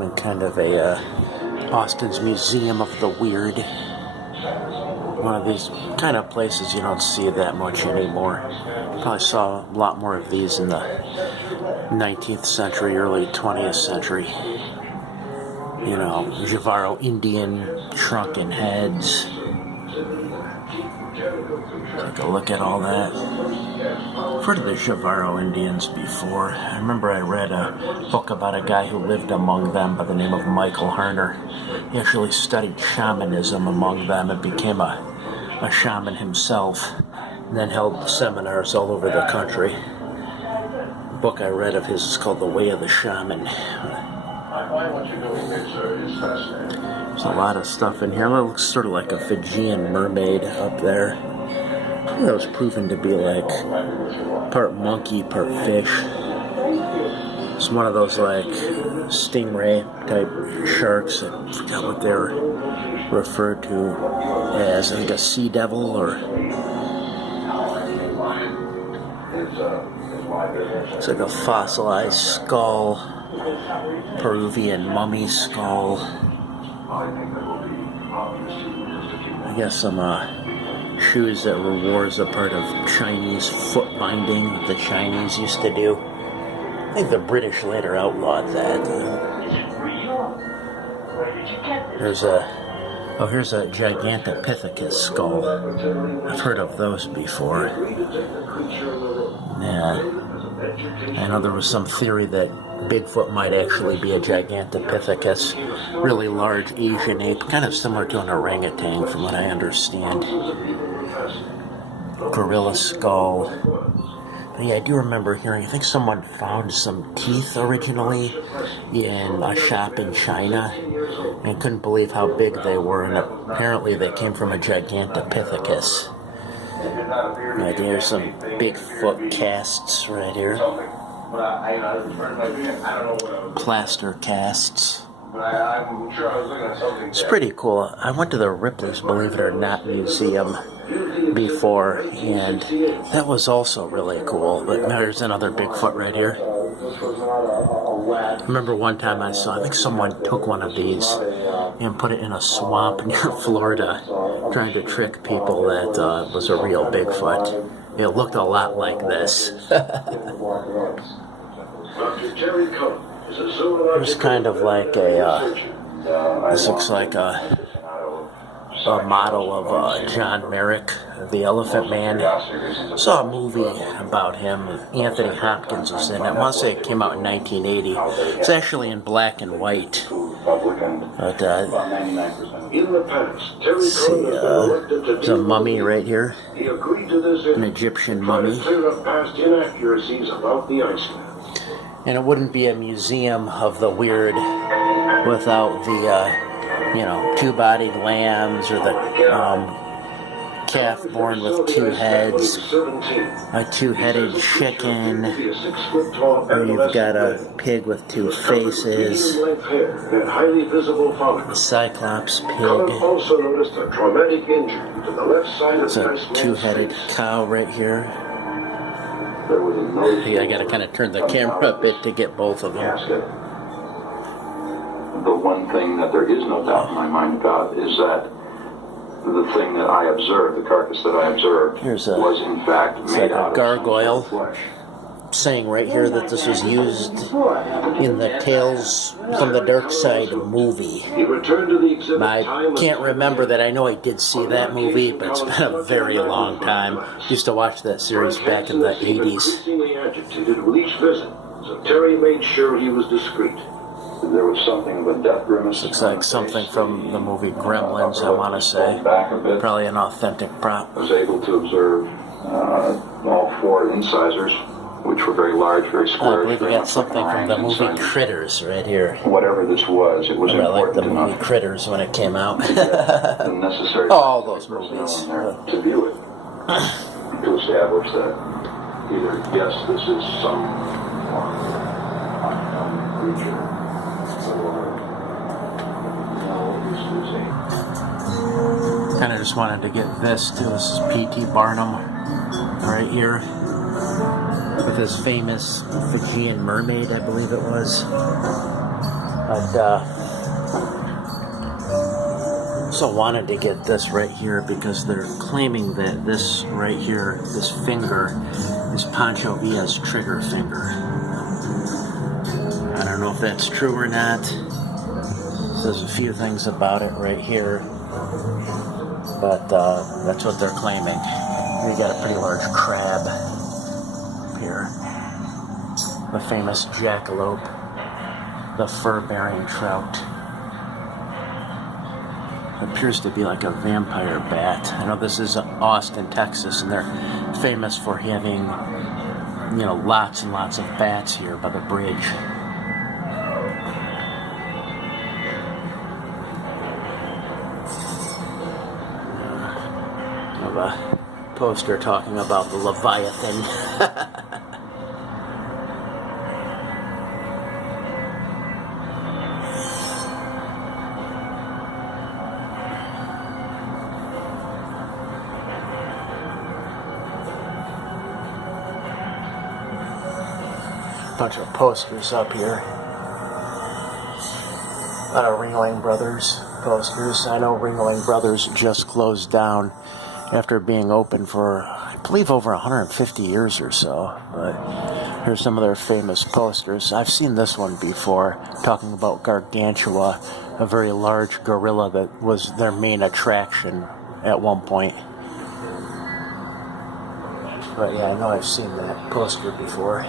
I'm in kind of a Austin's Museum of the Weird. One of these kind of places you don't see that much anymore. Probably saw a lot more of these in the 19th century, early 20th century. You know, Javaro Indian shrunken heads. Take a look at all that. I've heard of the Javaro Indians before. I remember I read a book about a guy who lived among them by the name of Michael Harner. He actually studied shamanism among them and became a shaman himself, and then held seminars all over the country. The book I read of his is called The Way of the Shaman. There's a lot of stuff in here. It looks sort of like a Fijian mermaid up there. That was proven to be like part monkey, part fish. It's one of those like stingray type sharks. I forgot what they're referred to as, like a sea devil or. It's like a fossilized skull, Peruvian mummy skull. I guess some shoes that were wore as a part of Chinese foot binding that the Chinese used to do. I think the British later outlawed that. Here's a Gigantopithecus skull. I've heard of those before. Yeah. I know there was some theory that Bigfoot might actually be a Gigantopithecus, really large Asian ape, kind of similar to an orangutan from what I understand. Gorilla skull. But yeah, I do remember hearing, I think someone found some teeth originally in a shop in China and couldn't believe how big they were, and apparently they came from a Gigantopithecus. Right here's some Bigfoot casts right here. Plaster casts. It's pretty cool. I went to the Ripley's Believe It or Not Museum before, and that was also really cool. But there's another Bigfoot right here. I remember one time I think someone took one of these and put it in a swamp near Florida, trying to trick people that it was a real Bigfoot. It looked a lot like this. It's kind of like this looks like a model of John Merrick, the Elephant Man. Saw a movie about him. See, I want to say it came out in 1980. It's actually in black and white. But, let's see, there's a mummy right here. An Egyptian mummy. And it wouldn't be a museum of the weird without the, two-bodied lambs or the calf born with two heads, a two-headed chicken, or you've got a pig with two faces, a cyclops pig. It's a two-headed cow right here. I gotta kind of turn the camera a bit to get both of them. The one thing that there is no doubt in my mind about is that the thing that I observed, the carcass that I observed, was in fact made out of gargoyle. Saying right here that this was used in the Tales from the Dark Side movie. I can't remember that. I know I did see that movie, but it's been a very long time. Used to watch that series back in the 80s. So Terry made sure he was discreet. There was something of a death grimace. Looks like something from the movie Gremlins, I want to say. Probably an authentic prop. I was able to observe all four incisors, which were very large, very square. I believe we got something from the movie Critters right here. Whatever this was, it was important. I liked the movie Critters when it came out. All those movies. To view it, to establish that either, yes, this is some unknown creature, or no, this is a... Kind of just wanted to get this too. This is P.T. Barnum right here with his famous Fijian mermaid, I believe it was. But, so wanted to get this right here because they're claiming that this right here, this finger, is Pancho Villa's trigger finger. I don't know if that's true or not. There's a few things about it right here, but that's what they're claiming. We got a pretty large crab here. The famous jackalope, the fur-bearing trout. Appears to be like a vampire bat. I know this is Austin, Texas, and they're famous for having, lots and lots of bats here by the bridge. Of a poster talking about the Leviathan. Bunch of posters up here. A lot of Ringling Brothers posters. I know Ringling Brothers just closed down after being open for, I believe, over 150 years or so. But here's some of their famous posters. I've seen this one before, talking about Gargantua, a very large gorilla that was their main attraction at one point. But yeah, I know I've seen that poster before.